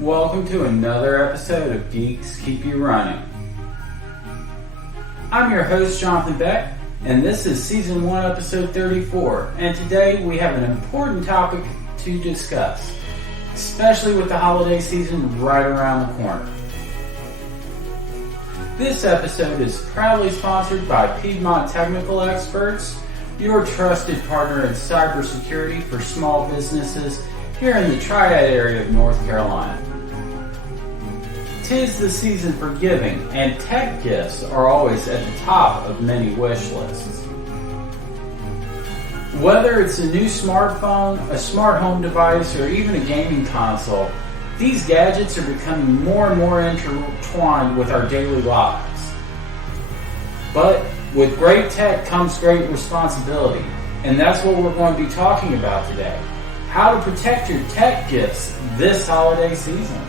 Welcome to another episode of Geeks Keep You Running. I'm your host, Jonathan Beck, and this is Season 1, Episode 34. And today we have an important topic to discuss, especially with the holiday season right around the corner. This episode is proudly sponsored by Piedmont Technical Experts, your trusted partner in cybersecurity for small businesses here in the Triad area of North Carolina. 'Tis the season for giving, and tech gifts are always at the top of many wish lists. Whether it's a new smartphone, a smart home device, or even a gaming console, these gadgets are becoming more and more intertwined with our daily lives. But with great tech comes great responsibility, and that's what we're going to be talking about today. How to protect your tech gifts this holiday season.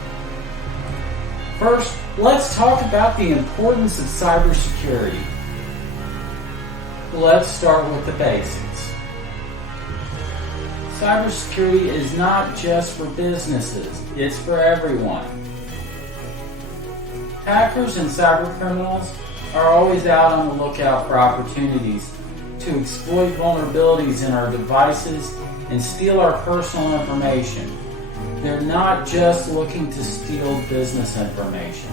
First, let's talk about the importance of cybersecurity. Let's start with the basics. Cybersecurity is not just for businesses, it's for everyone. Hackers and cybercriminals are always out on the lookout for opportunities to exploit vulnerabilities in our devices and steal our personal information. They're not just looking to steal business information.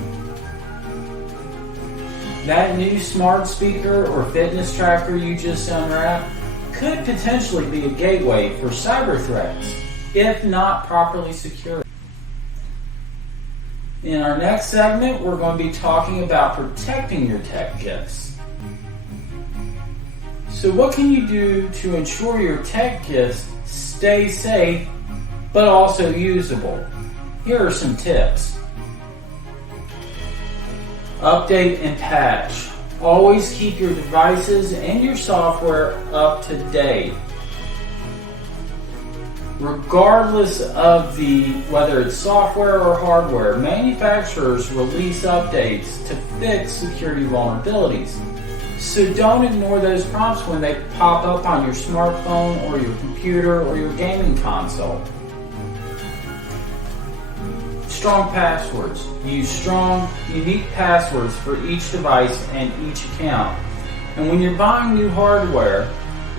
That new smart speaker or fitness tracker you just unwrapped could potentially be a gateway for cyber threats, if not properly secured. In our next segment, we're going to be talking about protecting your tech gifts. So what can you do to ensure your tech gifts stay safe but also usable? Here are some tips. Update and patch. Always keep your devices and your software up to date. Regardless of whether it's software or hardware, manufacturers release updates to fix security vulnerabilities. So don't ignore those prompts when they pop up on your smartphone or your computer or your gaming console. Strong passwords. Use strong, unique passwords for each device and each account. And when you're buying new hardware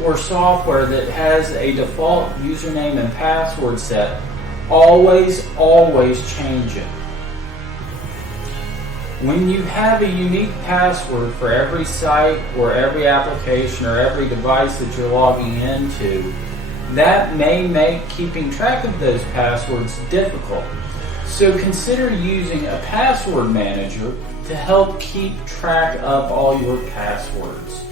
or software that has a default username and password set, always change it. When you have a unique password for every site or every application or every device that you're logging into, that may make keeping track of those passwords difficult. So consider using a password manager to help keep track of all your passwords.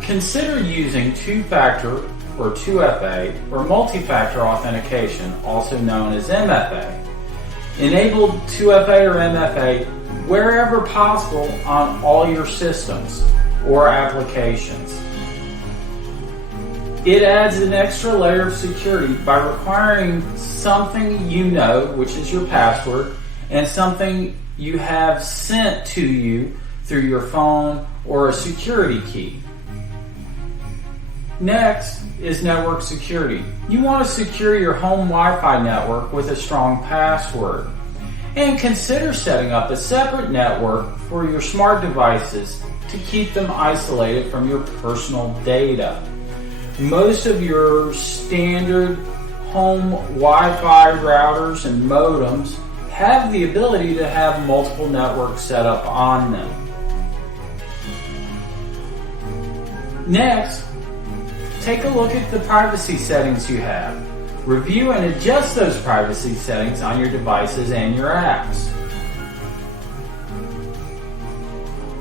Consider using two-factor or 2FA or multi-factor authentication, also known as MFA. Enable 2FA or MFA wherever possible on all your systems or applications. It adds an extra layer of security by requiring something you know, which is your password, and something you have sent to you through your phone or a security key. Next is network security. You want to secure your home Wi-Fi network with a strong password. And consider setting up a separate network for your smart devices to keep them isolated from your personal data. Most of your standard home Wi-Fi routers and modems have the ability to have multiple networks set up on them. Next, take a look at the privacy settings you have. Review and adjust those privacy settings on your devices and your apps.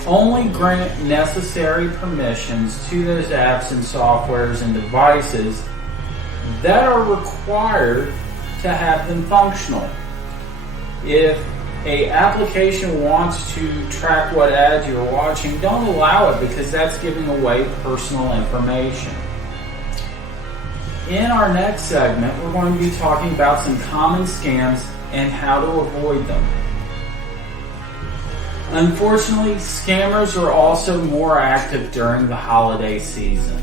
Only grant necessary permissions to those apps and softwares and devices that are required to have them functional. If an application wants to track what ads you're watching, don't allow it because that's giving away personal information. In our next segment, we're going to be talking about some common scams and how to avoid them. Unfortunately, scammers are also more active during the holiday season.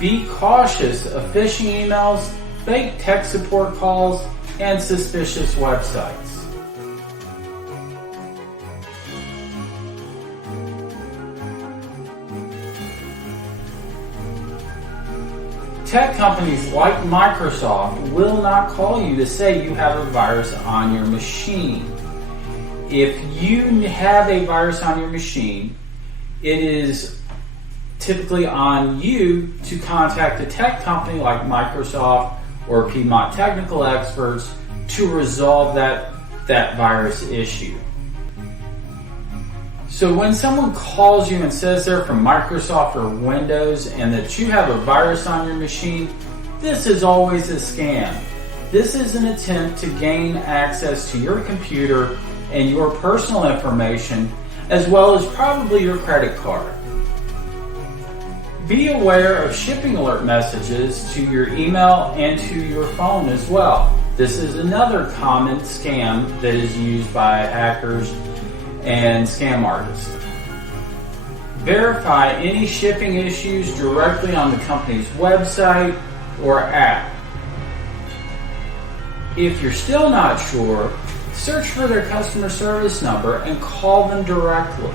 Be cautious of phishing emails fake tech support calls, and suspicious websites. Tech companies like Microsoft will not call you to say you have a virus on your machine. If you have a virus on your machine, it is typically on you to contact a tech company like Microsoft or Piedmont Technical Experts to resolve that virus issue. So when someone calls you and says they're from Microsoft or Windows and that you have a virus on your machine, this is always a scam. This is an attempt to gain access to your computer and your personal information, as well as probably your credit card. Be aware of shipping alert messages to your email and to your phone as well. This is another common scam that is used by hackers and scam artists. Verify any shipping issues directly on the company's website or app. If you're still not sure, search for their customer service number and call them directly.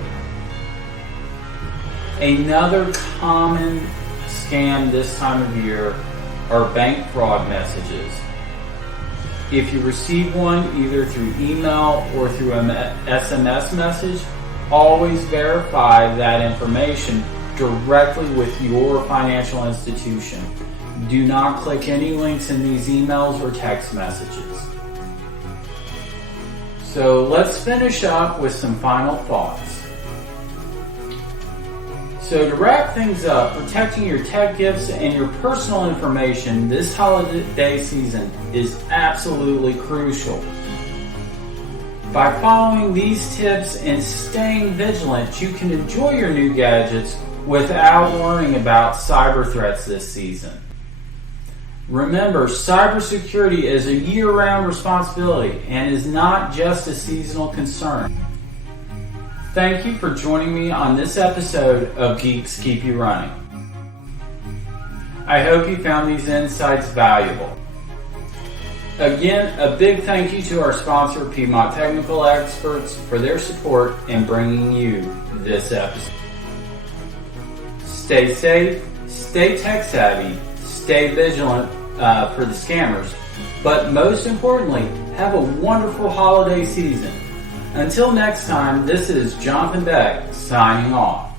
Another common scam this time of year are bank fraud messages. If you receive one either through email or through an SMS message, always verify that information directly with your financial institution. Do not click any links in these emails or text messages. So let's finish up with some final thoughts. So to wrap things up, protecting your tech gifts and your personal information this holiday season is absolutely crucial. By following these tips and staying vigilant, you can enjoy your new gadgets without worrying about cyber threats this season. Remember, cybersecurity is a year-round responsibility and is not just a seasonal concern. Thank you for joining me on this episode of Geeks Keep You Running. I hope you found these insights valuable. Again, a big thank you to our sponsor, Piedmont Technical Experts, for their support in bringing you this episode. Stay safe, stay tech savvy, stay vigilant for the scammers, but most importantly, have a wonderful holiday season. Until next time, this is Jonathan Beck signing off.